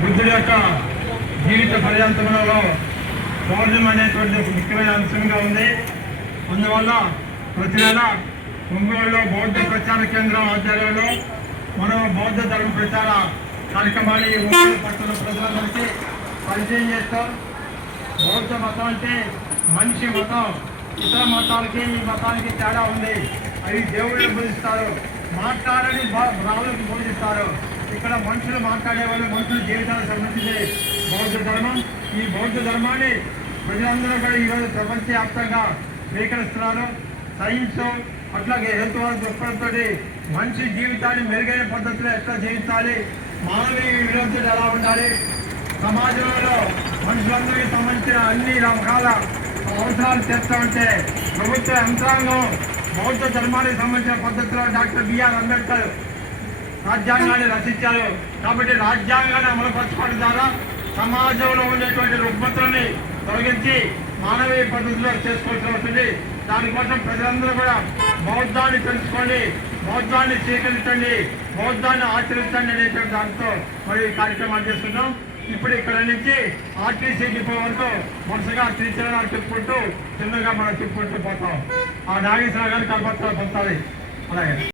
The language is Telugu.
బుద్ధుడి యొక్క జీవిత పర్యాంతంలో పౌర్ణం అనేటువంటి ఒక ముఖ్యమైన అంశంగా ఉంది. అందువల్ల ప్రతి నెల ఒంగోలులో బౌద్ధ ప్రచార కేంద్రం ఆధ్వర్యంలో మనం బౌద్ధ ధర్మ ప్రచార కార్యక్రమాన్ని ఒంగోలు పట్టణ ప్రజలందరికీ పరిచయం చేస్తాం. బౌద్ధ మతం అంటే మనిషి మతం ఇతర మతాలకి ఈ మతానికి తేడా ఉంది. అవి దేవుళ్ళని పూజిస్తారు మాట్లాడని బా- రావులకు పూజిస్తారు ఇక్కడ మనుషులు మాట్లాడే వాళ్ళు మనుషుల జీవితాలకు సంబంధించి బౌద్ధ ధర్మం. ఈ బౌద్ధ ధర్మాన్ని ప్రజలందరూ కూడా ఈరోజు ప్రపంచవ్యాప్తంగా స్వీకరిస్తున్నారు. సైన్స్ అట్లాగే హెల్త్ వాళ్ళ దృక్పథంతో మనిషి జీవితాన్ని మెరుగైన పద్ధతిలో ఎట్లా జీవించాలి మానవీయ విలువలతో ఎలా ఉండాలి సమాజంలో మనుషులందరికీ సంబంధించిన అన్ని రకాల అవసరాలు చేస్తూ ఉంటే ప్రభుత్వ యంత్రాంగం బౌద్ధ ధర్మానికి సంబంధించిన పద్ధతిలో డాక్టర్ బిఆర్ అంబేద్కర్ రాజ్యాంగాన్ని రచించారు. కాబట్టి రాజ్యాంగాన్ని అమలుపరచుకోవడం ద్వారా సమాజంలో ఉండేటువంటి రుగ్మతులని తొలగించి మానవీయ పద్ధతిలో చేసుకోవాల్సి వస్తుంది. దానికోసం ప్రజలందరూ కూడా బౌద్ధాన్ని తెలుసుకోండి బౌద్ధాన్ని స్వీకరించండి బౌద్ధాన్ని ఆచరించండి అనేటువంటి దాంతో మరి ఈ కార్యక్రమాలు చేస్తున్నాం. ఇప్పుడు ఇక్కడ నుంచి ఆర్టీసీ డిపో వరకు వరుసగా చెప్పుకుంటూ చిన్నగా మనం చెప్పుకుంటూ పోతాం. ఆ నాగేశ్వర గారు కలపత్రాలు పొందాలి అలాగే.